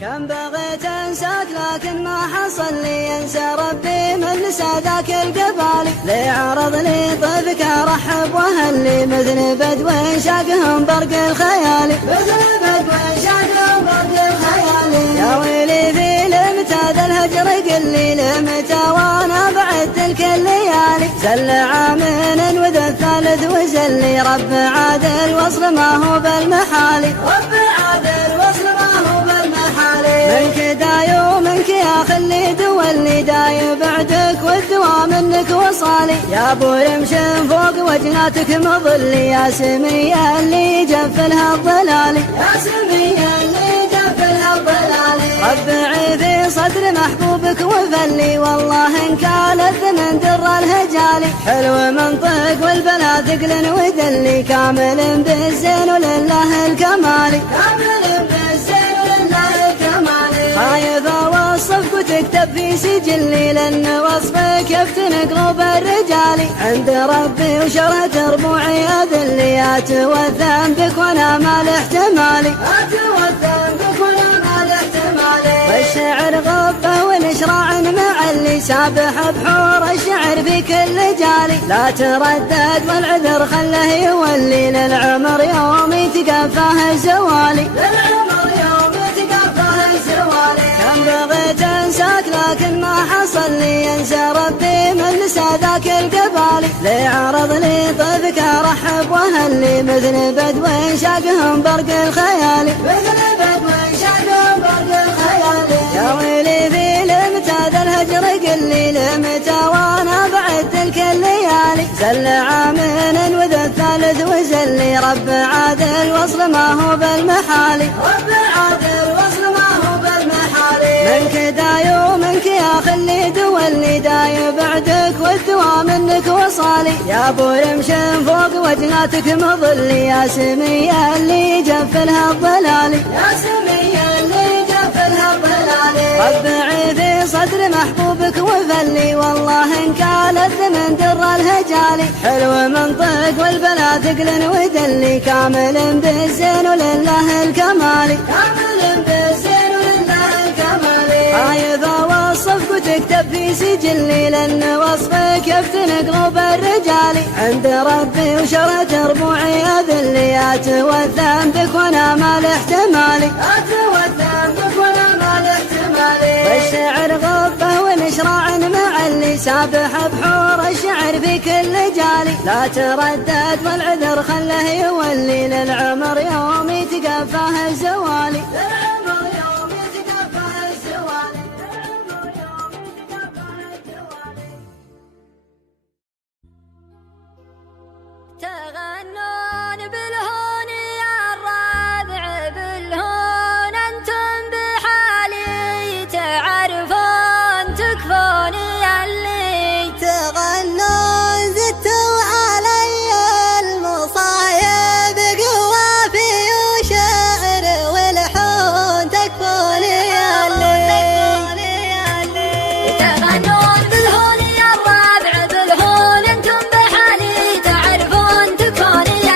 كم بغيت انساك لكن ما حصل لي، انسى ربي من نسى ذاك القبالي. لي عرض لي طيفك ارحب واهلي، مثل بدو شاقهم برق الخيالي، مثل بدو شاقهم برق الخيالي. يا ويلي في لمتى ذا الهجر قلي، لمتى وانا بعد تلك الليالي. زل عامين وذا الثالث وزلي، رب عادل وصل ما هو بالمحالي، رب عادل وصل ما هو بالمحالي. منك داي ومنك يا خلي دولي، داي بعدك والدوا منك وصالي. يا ابو رمشن فوق وجناتك مظلي، يا سمية اللي جفلها الضلالي، يا سمية اللي جفلها الضلالي. ربعي في صدر محبوبك وفلي، والله ان كان الثمن در الهجالي. حلو منطق والبلا ثقل ودلي، كامل بالزين ولله الكمالي، كامل بالزين ولله الكمالي. خايف اوصفك وتكتب في سجلي، لان وصفك يفتن قلوب الرجالي. عند ربي وشرة ربوعي اذلي، اتوثن بك وانا ما له احتمالي، اتوثن بك وانا ما له احتمالي. والشعر غبه والاشراع معلي، سابح بحور الشعر في كل جالي. لا تردد والعذر خله يولي، للعمر يوم يتقفاه الزوالي، للعمر يوم يتقفاه الزوالي. كم بغيت انساك لكن ما حصل لي، انسى ربي من نسى ذاك القبالي. لي عرض لي طيفك ارحب واهلي، مثل بدو شاقهم برق الخيالي، مثل بدو شاقهم برق الخيالي. يا ويلي في لمتى ذا الهجر قلي، لمتى وانا بعد تلك الليالي. زل عامين وذا الثالث وزلي، رب عادل وصل ما هو بالمحالي، رب عادل وصل ما هو بالمحالي. منك داي ومنك يا خلي دولي، داي بعدك والدوا منك وصالي. يا ابو رمشن فوق وجناتك مظلي، يا سمية اللي جفلها الضلالي، يا سمية اللي جفلها الضلالي. ربعي في صدر محبوبك وفلي، والله ان كان الثمن در الهجالي. حلو منطق والبلا ثقل ودلي، كامل بالزين ولله الكمالي، كامل بالزين ولله الكمالي. خايف اوصفك وتكتب في سجلي، لان وصفك يفتن قلوب الرجالي. عند ربي وشرة ربوعي اذلي، اتوثن بك وانا ما له احتمالي، اتوثن بك وانا ما له احتمالي. والشعر غبه والاشراع معلي، سابح بحور الشعر في كل جالي. لا تردد والعذر خله يولي، للعمر يوم يتقفاه الزوالي، للعمر يوم يتقفاه الزوالي، للعمر يوم يتقفاه الزوالي. تغنون بالهون يا الرابع بالهون، انتم بحالي تعرفون تكفوني. اللي تغنون زدتوا علي المصايب، قوافي وشعر والحون تكفوني. اللي تغنون بالهون يا الرابع بالهون، انتم بحالي تعرفون تكفوني.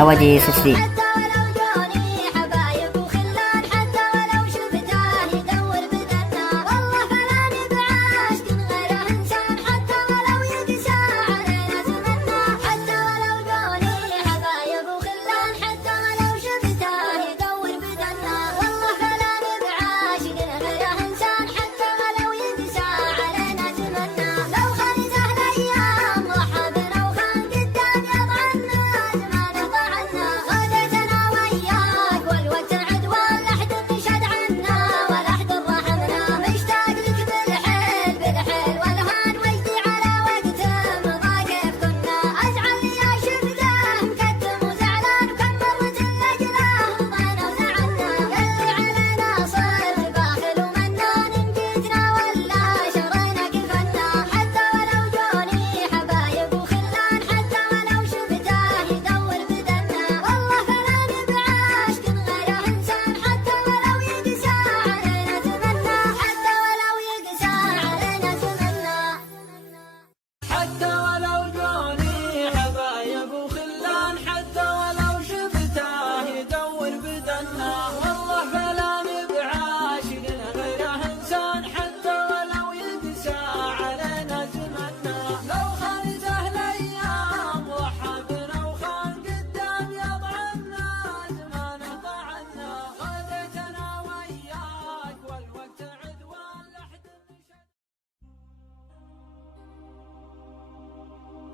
أودي صفدي.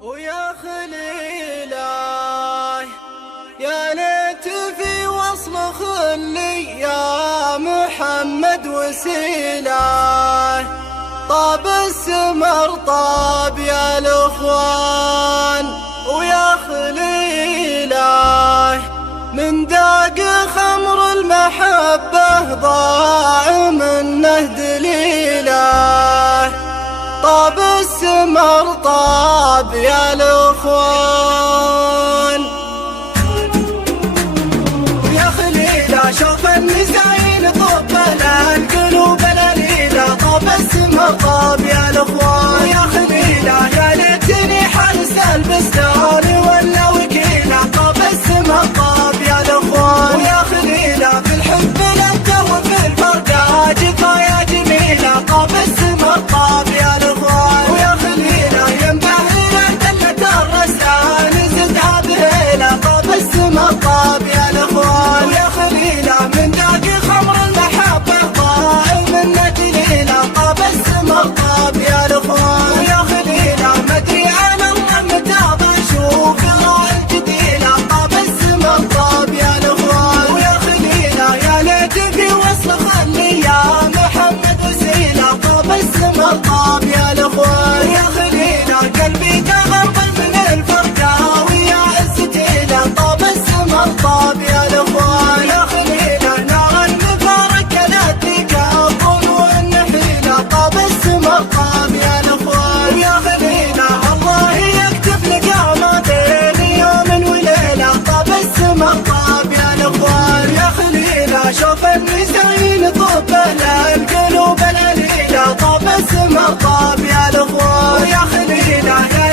ويا خليله يا ليت في وصل خلي يا محمد وسيله طاب السمر طاب يا الاخوان ويا خليله من داق خمر المحبه ضاع منه دليله طاب السمر طاب يا الاخوان ويا خليله شوف النسايين طب القلوب الهليله طاب السمر طاب يا الاخوان ويا خليله يا ليتني حارس البستان ولا وكيله طاب السمر طاب يا الاخوان ويا خليله في الحب لك وفي الفرقه جفايا جميله طاب السمر طاب يا الاخوان ويا خليله ينبهر دلة الرسان زدها بهيله طاب السمر طاب يا الاخوان ويا خليله من داقي خمر المحبه ضاع منه دليله طاب السمر طاب يا الاخوان ويا خليله مدري انا الله متى بشوف الروح الجديله طاب السمر طاب يا الاخوان ويا خليله يا ليت في وصل خلي يا محمد وسيله طاب السمر طاب يا الاخوان ويا خليله قلبي تغربل من الفرقه ويا عزتيله طاب السمر طاب يا الاخوان ويا خليله نار المفارق لا تكبر والنحيله طاب السمر طاب يا الاخوان ويا خليله الله يكتب لك اماتين يوم وليله طاب السمر طاب يا الاخوان يا خليله شوف النسايين طب القلوب الهليله طاب السمر طاب يا الاخوان ويا خليله يا